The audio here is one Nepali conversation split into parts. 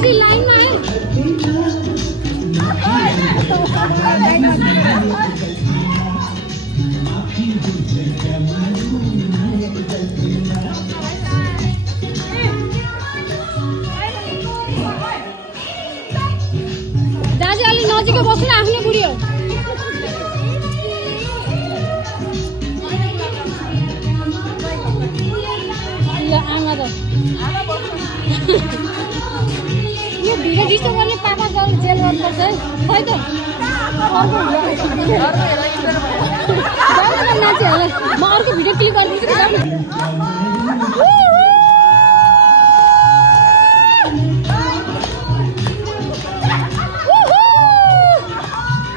बाबुजी लाइनमा है दाजु अलि नजिकै बस्नु आफ्नै बुढी हो आमा त यो भिडियो डिस्टर्ब गर्ने पापा जेल गर्नुपर्छ है खै त नाचे होला म अर्को भिडियो क्लिक गरिदिन्छु कि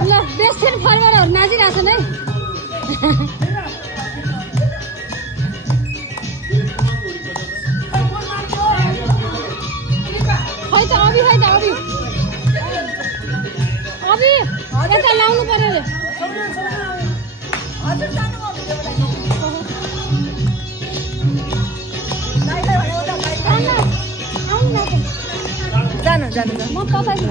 ल बेस्ट फ्रेन्ड फरवारहरू नाचिरहेको छन् है अभी यता लाउनु पर्यो रे जानु जानु म तपाईको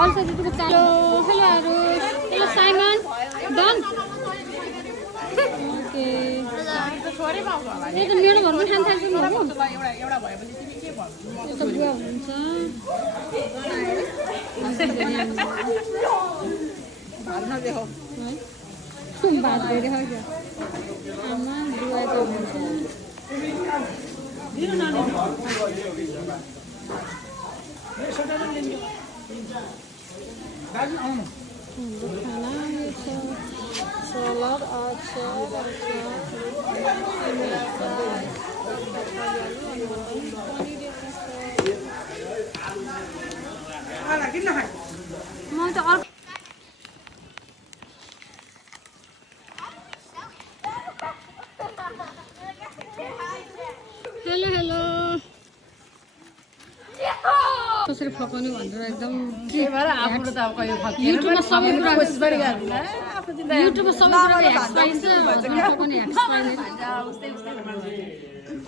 Also, hello, Arus. Hello, Simon. Done. Okay. ये तो मेरे घर में खान था जो लोगों। तो बुआ उनसा। बात ना देखो। बात दे रहे हो क्या? अम्मा बुआ तो उनसा। खाना ये सलाद अचार कसरी फकाउने भनेर एकदम त्यही भएर आफ्नो त अब कहिले फर्किएर युट्युबमा सबै कुरा कोसिस पनि गर्दिन आफू चाहिँ युट्युबमा सबै कुराको ह्याक्स पाइन्छ हस्बेन्डको पनि ह्याक्स पाइन्छ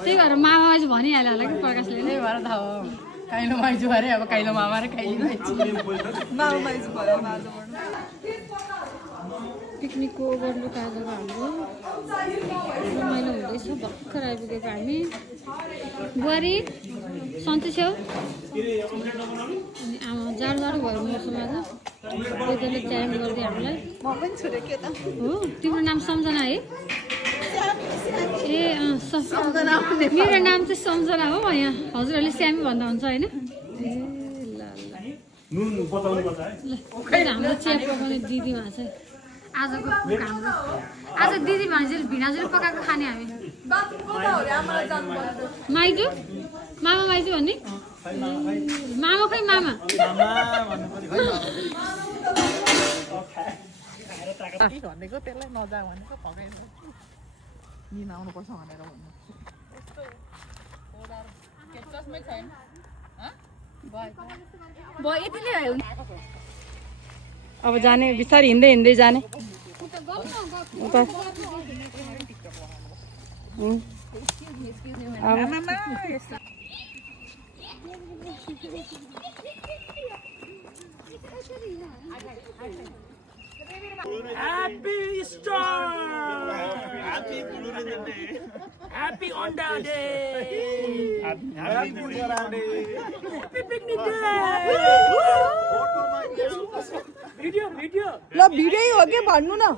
त्यही भएर मामा चाहिँ भनिहाल्यो होला कि प्रकाशले नै त्यही भएर त हो काइलो माइजू अरे अब काइलो मामा र काइली माइजू पिकनिकको ओभरलुक आजको हाम्रो रमाइलो हुँदैछ भर्खर आइपुगेको हामी बुहारी सन्चै छेउ अनि आमा जाडो जाडो भयो मौसम आज वेदरले च्यालेन्ज गरिदियो हामीलाई हो तिम्रो नाम सम्झना है ए मेरो नाम चाहिँ सम्झना हो यहाँ हजुरहरूले स्यामी भन्दा हुन्छ होइन ए ल हाम्रो चिया पकाउने दिदीमा चाहिँ आजको हाम्रो आज दिदी भान्जीले भिनाजुले पकाएको खाने हामी माइजू मामा माइजू भन्ने मामा खै मामा भनेको त्यसलाई नजा भनेको पकाइदिनु दिन आउनुपर्छ भनेर भन्नु अब जाने बिस्तारै हिँड्दै हिँड्दै जाने Happy Easter! Happy Blue Day! Happy Onda Day! Happy Pujara Day! Happy Picnic Day! Video! ल भिडियो हो के भन्नु न